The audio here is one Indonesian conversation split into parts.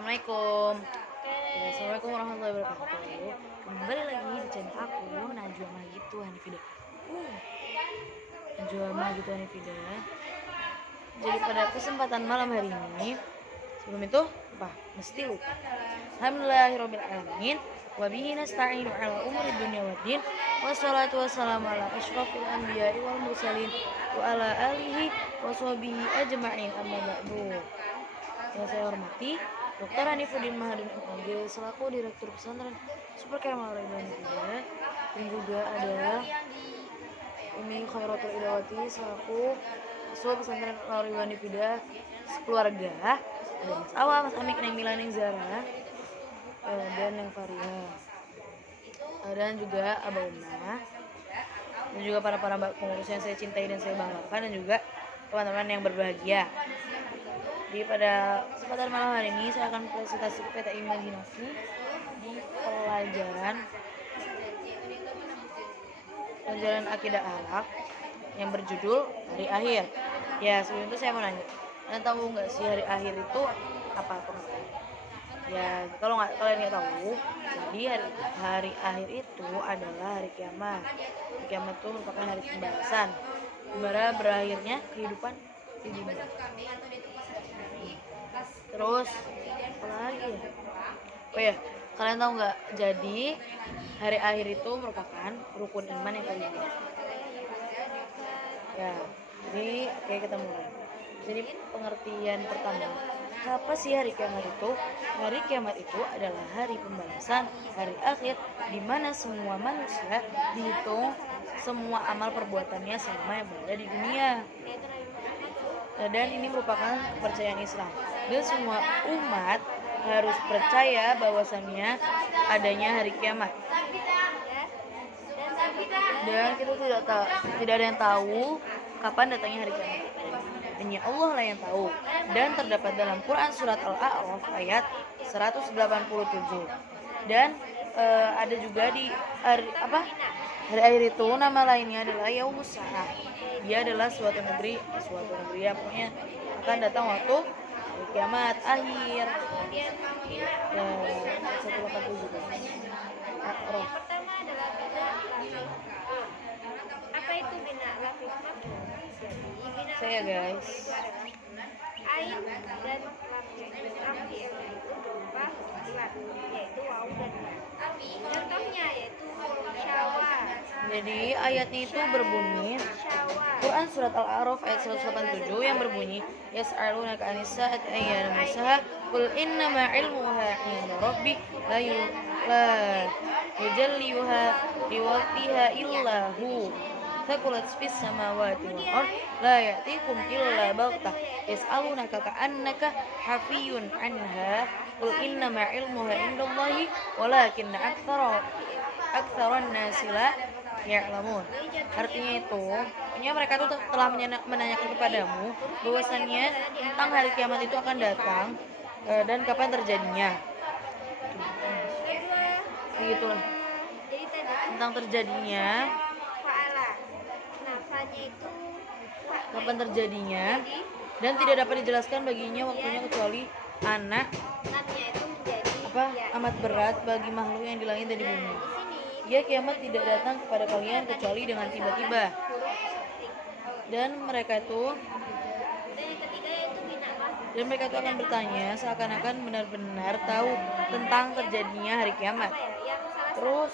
Assalamualaikum. Ya, Assalamualaikum warahmatullahi wabarakatuh. Kembali lagi di channel aku, Najwa Mahito Hanifida. Najwa Mahito Hanifida. Jadi pada kesempatan malam hari ini, sebelum itu mesti lupa. Alhamdulillahirabbil alamin wa bihi nasta'inu 'ala umuri dunya waddin. Wassalatu wassalamu ala asyrofil anbiya'i wal mursalin wa ala alihi wa sahbihi ajma'in, amma ba'du. Yang saya hormati Dr. Hanifuddin Mahadin MAG selaku Direktur Pesantren Super Kemal Hanifida, dan juga ada Umi Khairatul Idawati selaku Ketua Pesantren Hanifida sekeluarga, ada Mas Awa, Mas Amik, Neng Mila, Neng Zara, dan Neng Faria, dan juga Abah Uma, dan juga para pengurus yang saya cintai dan saya banggakan, dan juga teman-teman yang berbahagia. Di pada kesempatan malam hari ini saya akan presentasi peta imajinasi di pelajaran akidah akhlak yang berjudul hari akhir. Ya, sebelum itu saya mau nanya, kalian tahu nggak sih hari akhir itu apa pengertian? Ya, kalau kalian nggak tahu, jadi hari akhir itu adalah hari kiamat. Hari kiamat itu merupakan hari pembalasan, dimana berakhirnya kehidupan di dunia. Terus apa lagi ya? Oh ya, kalian tahu nggak? Jadi hari akhir itu merupakan rukun iman yang kelima. Ya, jadi oke, kita mulai. Jadi pengertian pertama, apa sih hari kiamat itu? Hari kiamat itu adalah hari pembalasan, hari akhir, di mana semua manusia dihitung semua amal perbuatannya selama yang berada di dunia. Dan ini merupakan kepercayaan Islam, dan semua umat harus percaya bahwasannya adanya hari kiamat. Dan kita tidak ada yang tahu kapan datangnya hari kiamat. Hanya Allah lah yang tahu. Dan terdapat dalam Quran surat Al-A'raf ayat 187. Dan ada juga di hari akhir itu nama lainnya adalah Yaumus Sa'ah. Dia adalah suatu negeri ya, pokoknya akan datang waktu hari kiamat akhir. Kemudian 187. Yang pertama adalah bina lafif. Apa itu bina lafif? Jadi bina Saya guys. ain dan lafif itu berupa sifat, yaitu waw dan ya. Contohnya yaitu syawa. Jadi ayatnya itu berbunyi Quran surat Al-A'raf ayat 187 yang berbunyi yas'alunaka 'anis sa'ati ayyana mursaha qul innama 'ilmuha 'inda rabbi la yujalliha liwaqtiha illa hu thaqulat fis samawati wal ard la ya'tikum illa baghtah yas'alunaka ka'annaka hafiyun 'anha qul innama 'ilmuha 'indallahi walakinna aktsaran nasi la ya'lamun. Artinya itu, mereka tuh telah menanyakan kepadamu bahwasannya tentang hari kiamat itu akan datang dan kapan terjadinya. Begitulah. Tentang terjadinya, kapan terjadinya, dan tidak dapat dijelaskan baginya waktunya kecuali amat berat bagi makhluk yang di langit dan di bumi. Ya, kiamat tidak datang kepada kalian kecuali dengan tiba-tiba. Dan mereka itu akan bertanya seakan-akan benar-benar tahu tentang terjadinya hari kiamat. Terus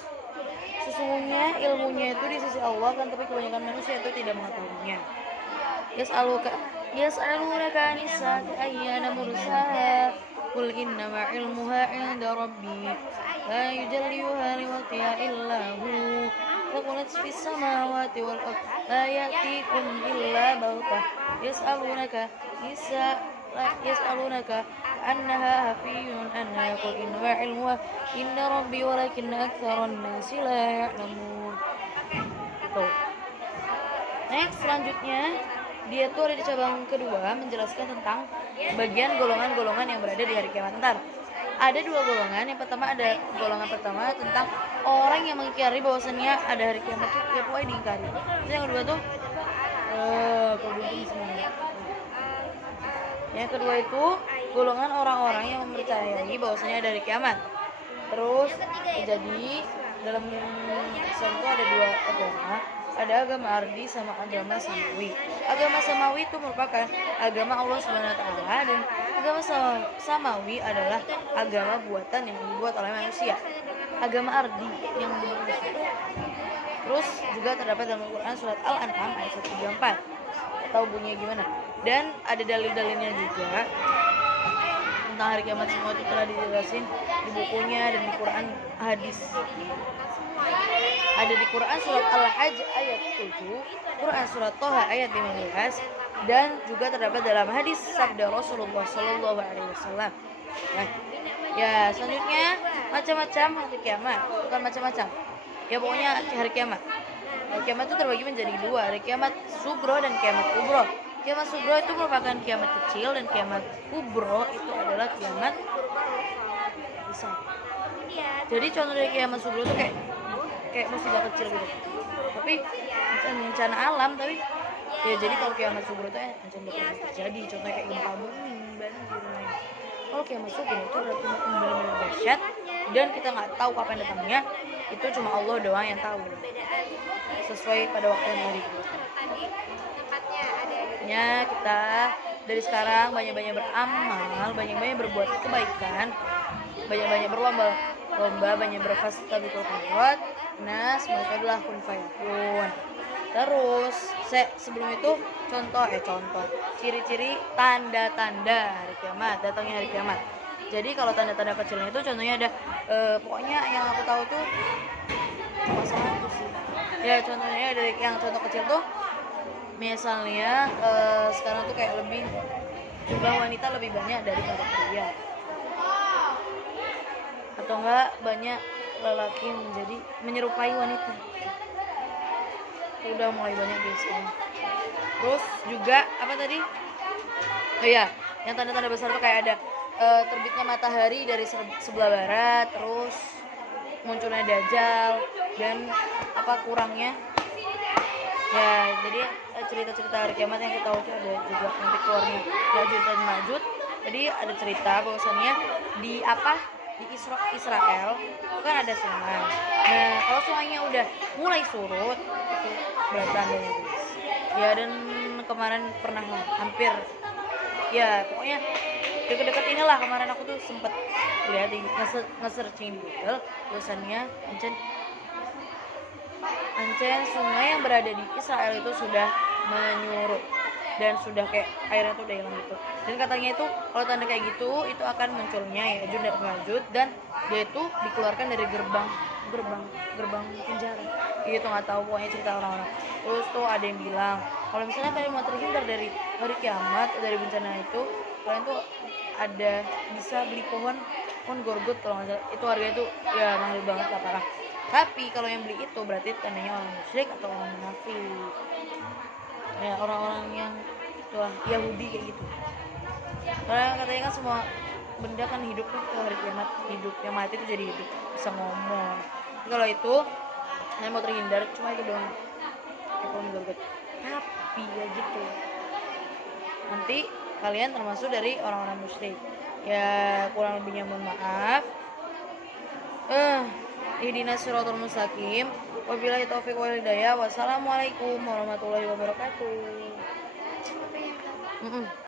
sesungguhnya ilmunya itu di sisi Allah, kan, tapi kebanyakan manusia itu tidak mengetahuinya. Yas'alunaka 'anis saati ayyana mursaha qul innama 'ilmuha 'inda rabbi la yujalliha liwaqtiha illa hu thaqulat fis samawati wal ard la ya'tikum illa baghtah yas'alunaka annaha hafiyun anha qul innama 'ilmuha 'inda rabbi walakinna aktsaran nasi la ya'lamun. Tuh. Next, selanjutnya dia tuh ada di cabang kedua menjelaskan tentang bagian golongan-golongan yang berada di hari kiamat. Ada dua golongan. Yang pertama ada golongan pertama tentang orang yang mengingkari bahwasannya ada hari kiamat itu ya pokoknya diingkari. Terus yang kedua tuh yang kedua itu golongan orang-orang yang mempercayai bahwasanya ada hari kiamat. Terus jadi dalam Islam itu ada dua agama, ada agama ardi sama agama samawi. Agama samawi itu merupakan agama Allah Subhanahu wa taala, dan agama samawi adalah agama buatan yang dibuat oleh manusia. Agama ardi yang dibuat. Terus juga terdapat dalam Al-Quran surat Al-An'am ayat 134. Tahu bunyinya gimana? Dan ada dalil-dalilnya juga tentang hari kiamat. Semua itu telah dijelasin di bukunya dan di Quran hadis. Ada di Quran surat Al-Hajj ayat 7, Quran surat Toha ayat 15, dan juga terdapat dalam hadis sabda Rasulullah Shallallahu Alaihi Wasallam. Nah, ya selanjutnya macam-macam hari kiamat, bukan macam-macam. Ya pokoknya hari kiamat. Hari kiamat itu terbagi menjadi dua, hari kiamat sugro dan kiamat kubro. Kiamat sugro itu merupakan kiamat kecil, dan kiamat kubro itu adalah kiamat besar. Jadi contoh dari kiamat sugro itu kayak musibah kecil gitu, tapi bencana alam. Tapi ya jadi kalau kiamat sugro itu bencana terjadi, contohnya kayak gempa bumi, banjir. Kalau kiamat sugro itu adalah kiamat yang benar-benar dahsyat dan kita nggak tahu kapan datangnya, itu cuma Allah doang yang tahu, sesuai pada waktu yang hari. Ya kita dari sekarang banyak-banyak beramal, banyak-banyak berbuat kebaikan, banyak-banyak berlomba, banyak berfastabiqul khairat. Nah, semoga adalah kun fayakun. Terus sebelum itu contoh ciri-ciri tanda-tanda hari kiamat, datangnya hari kiamat. Jadi kalau tanda-tanda kecilnya itu contohnya ada pokoknya yang aku tahu tuh masalah itu sih. Ya contohnya dari yang contoh kecil tuh misalnya sekarang tuh kayak lebih jumlah wanita lebih banyak daripada pria, atau enggak banyak lelaki yang menyerupai wanita. Udah mulai banyak guys kan. Terus juga apa tadi? Oh iya, yang tanda-tanda besar tuh kayak ada terbitnya matahari dari sebelah barat, terus munculnya dajjal, dan apa kurangnya ya. Jadi cerita-cerita hari kiamat yang kita tahu itu ada juga nanti keluarnya Ya'juj dan Ma'juj. Jadi ada cerita bahwasannya di Israel itu kan ada sungai. Nah kalau sungainya udah mulai surut itu berat tandanya guys. Ya dan kemarin pernah hampir ya pokoknya deket-deket inilah kemarin aku tuh sempet lihat di nge-searching di Google tulisannya Ancen sungai yang berada di Israel itu sudah menyurut dan sudah kayak airnya tuh udah hilang gitu. Dan katanya itu kalau tanda kayak gitu itu akan munculnya Ya'juj dan Ma'juj, dan dia itu dikeluarkan dari gerbang penjara. Gitu nggak tahu pokoknya cerita orang-orang. Terus tuh ada yang bilang kalau misalnya kalian mau terhindar dari hari kiamat, dari bencana itu, kalian tuh ada bisa beli pohon gorgot kalau nggak salah. Itu harganya tuh ya mahal banget lah parah. Tapi kalau yang beli itu berarti tandanya orang musyrik atau orang munafik. Ya orang-orang yang itulah Yahudi kayak gitu. Karena katanya kan semua benda kan hidup tuh ke hari kiamat, hidup yang mati itu jadi hidup, bisa ngomong. Jadi kalau itu kalian mau terhindar cuma itu doang. Pohon gorgot. Tapi ya gitu. Nanti kalian termasuk dari orang-orang musyrik. Ya kurang lebihnya mohon maaf. Ihdinas siratal mustaqim. Wabillahi taufiq wal hidayah. Wassalamualaikum warahmatullahi wabarakatuh.